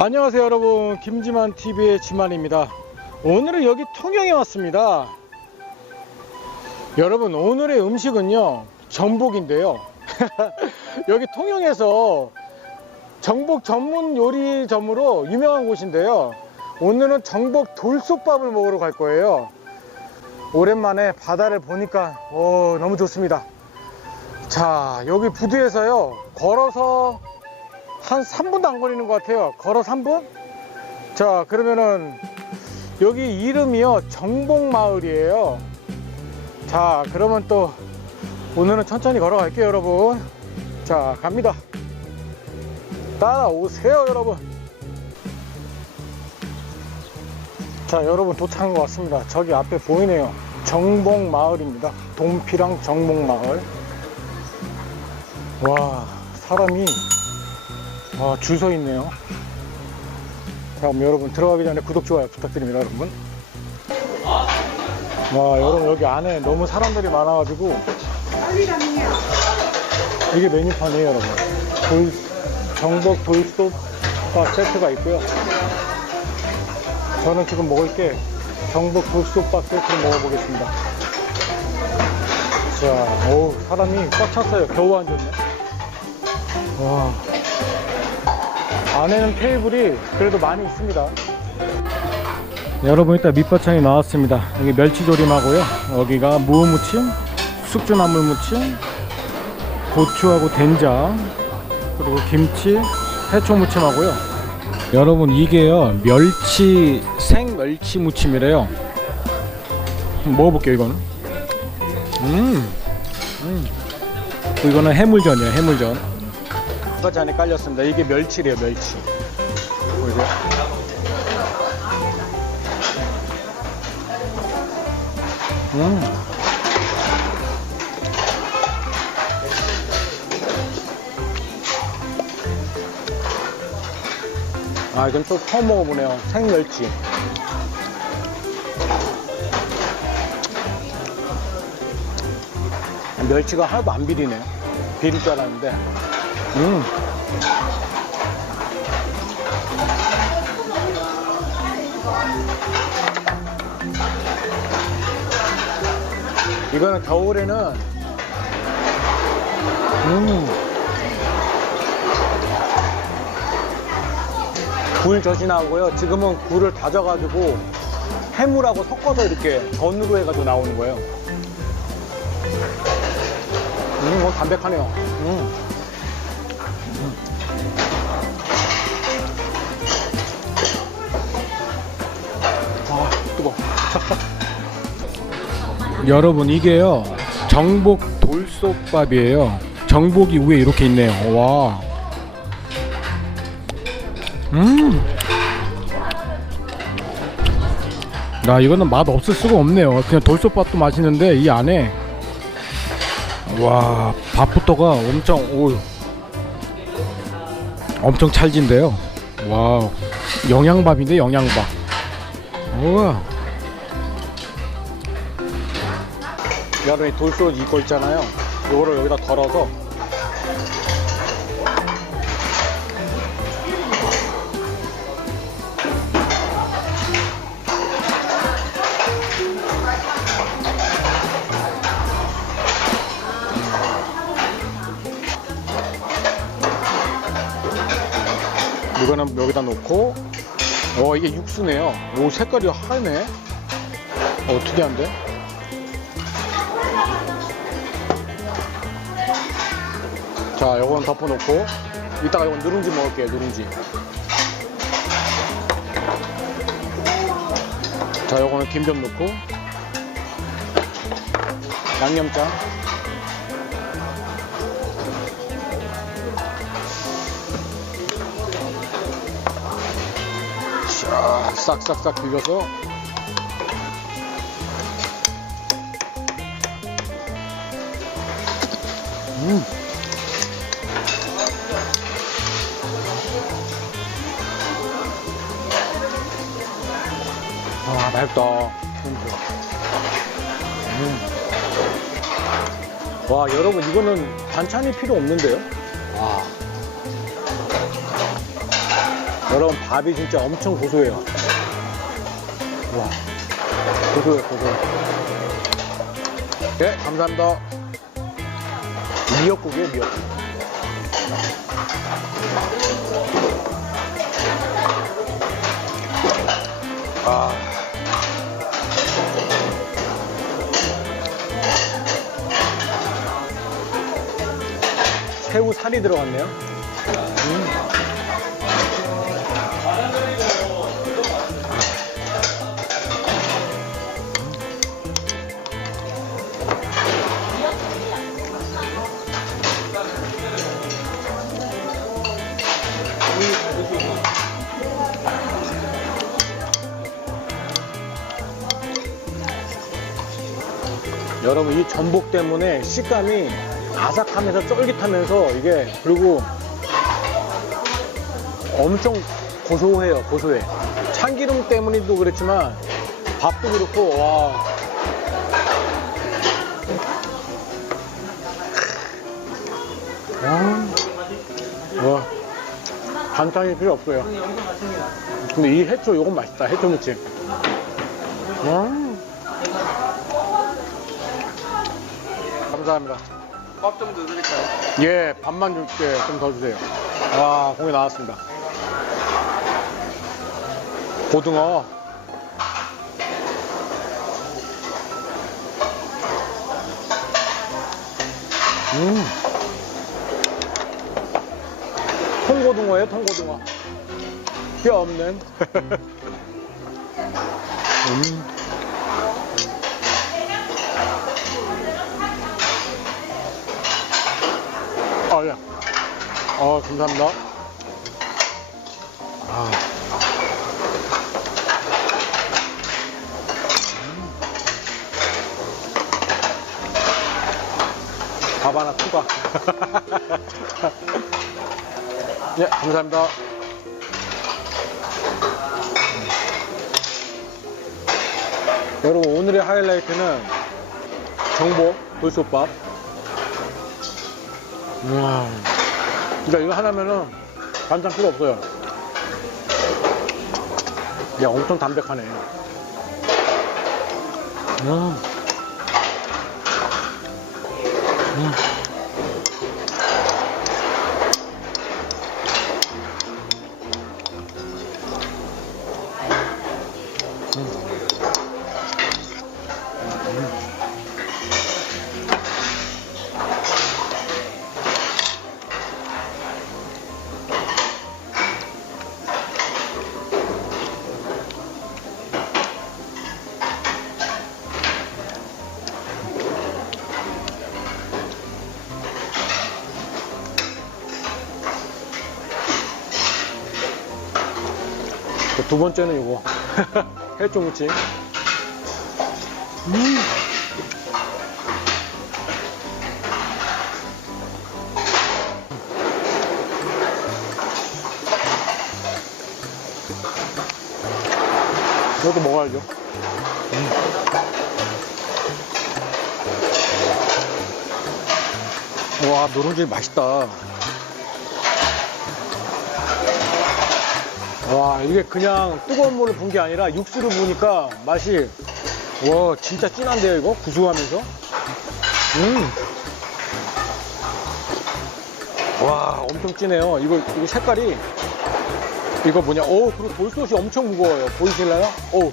안녕하세요 여러분. 김지만 TV의 지만입니다. 오늘은 여기 통영에 왔습니다. 여러분 오늘의 음식은요 전복인데요. 여기 통영에서 전복 전문 요리점으로 유명한 곳인데요. 오늘은 전복 돌솥밥을 먹으러 갈 거예요. 오랜만에 바다를 보니까 오, 너무 좋습니다. 자 여기 부두에서요 걸어서 한 3분도 안 걸리는 것 같아요. 걸어 3분? 자, 그러면은 여기 이름이요. 정복마을이에요. 자, 그러면 또 오늘은 천천히 걸어갈게요, 여러분. 자, 갑니다. 따라오세요, 여러분. 자, 여러분 도착한 것 같습니다. 저기 앞에 보이네요. 정복마을입니다. 동피랑 정복마을. 와, 사람이 아, 줄 서 있네요. 자, 그럼 여러분 들어가기 전에 구독, 좋아요 부탁드립니다, 여러분. 와, 여러분 여기 안에 너무 사람들이 많아가지고 이게 메뉴판이에요, 여러분. 돌, 정복 돌솥밥 세트가 있고요. 저는 지금 먹을 게 정복 돌솥밥 세트를 먹어보겠습니다. 자, 오, 사람이 꽉 찼어요. 겨우 앉았네. 와. 안에는 테이블이 그래도 많이 있습니다. 여러분 이따 밑반찬이 나왔습니다. 여기 멸치조림하고요. 여기가 무무침, 숙주나물 무침, 고추하고 된장, 그리고 김치, 해초 무침 하고요. 여러분 이게요 멸치 생 멸치 무침이래요. 먹어볼게요 이거는. 음, 음. 이거는 해물전이에요 해물전. 바잔에 깔렸습니다. 이게 멸치래요, 멸치. 보이세요? 음. 아, 이건 또 처음 먹어보네요. 생멸치. 멸치가 하나도 안 비리네요. 비릴 줄 알았는데. 음. 이거는 겨울에는 음. 굴 젖이 나오고요. 지금은 굴을 다져가지고 해물하고 섞어서 이렇게 전으로 해가지고 나오는 거예요. 음, 뭐 담백하네요. 음. 여러분 이게요 정복 돌솥밥이에요. 정복이 위에 이렇게 있네요. 와. 음. 나 이거는 맛 없을 수가 없네요. 그냥 돌솥밥도 맛있는데 이 안에 와 밥부터가 엄청 오 엄청 찰진데요. 와우 영양밥인데 영양밥. 우와. 여름에 돌솥 이거 있잖아요. 요거를 여기다 덜어서. 이거는 여기다 놓고. 어 이게 육수네요. 오 색깔이 하네. 어 특이한데 자 요건 덮어놓고 이따가 요건 누룽지 먹을게요 누룽지 자 요거는 김 좀 넣고 양념장 쫙 싹싹싹 비벼서 음. 아 맵다 음. 와 여러분 이거는 반찬이 필요 없는데요 와 여러분 밥이 진짜 엄청 고소해요. 와 고소해 고소해. 네 감사합니다. 미역국이에요 미역국. 아. 새우 살이 들어갔네요. 음. 여러분 이 전복 때문에 식감이 아삭하면서 쫄깃하면서 이게 그리고 엄청 고소해요 고소해. 참기름 때문에도 그렇지만 밥도 그렇고 와. 음. 와. 반찬이 필요 없어요. 근데 이 해초 요건 맛있다 해초 무침. 음. 감사합니다 밥 좀 더 드릴까요? 예, 밥만 줄게 좀 더 주세요. 와, 공이 나왔습니다. 고등어. 음. 통고등어예요, 통고등어. 뼈 없는. 음. 감사합니다. 아. 음. 밥 하나 추가. 예, 감사합니다. 여러분, 오늘의 하이라이트는 정보 돌솥밥. 우와. 그러니까 이거 하나면은 반찬 필요 없어요. 야, 엄청 담백하네. 음. 음. 두 번째는 이거 해초 무침 음. 이것도 먹어야죠 음. 와 노른지 맛있다 와 이게 그냥 뜨거운 물을 분게 아니라 육수를 부으니까 맛이 와 진짜 진한데요 이거? 구수하면서? 음와 엄청 진해요. 이거 이거 색깔이 이거 뭐냐? 오 그리고 돌솥이 엄청 무거워요. 보이실래요? 오.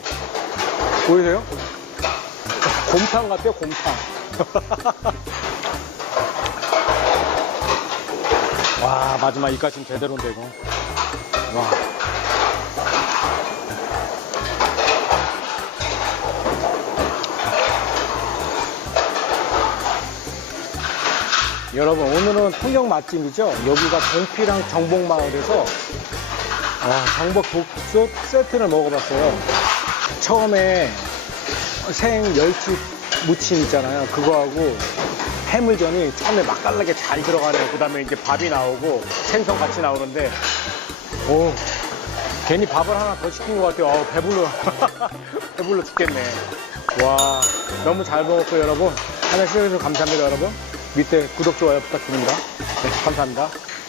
보이세요? 곰탕 같아요 곰탕. 와 마지막 입가심 제대로인데 이거. 와 여러분 오늘은 통영 맛집이죠? 여기가 동피랑 정복마을에서 와, 정복 독솥 세트를 먹어봤어요. 처음에 생 멸치 무침 있잖아요. 그거하고 해물전이 처음에 맛깔나게 잘 들어가네요. 그 다음에 이제 밥이 나오고 생선 같이 나오는데 오 괜히 밥을 하나 더 시킨 것 같아요. 어우, 배불러. 배불러 죽겠네. 와 너무 잘 먹었고 여러분. 하나 시청해주셔서 감사합니다 여러분 밑에 구독 좋아요 부탁드립니다. 네 감사합니다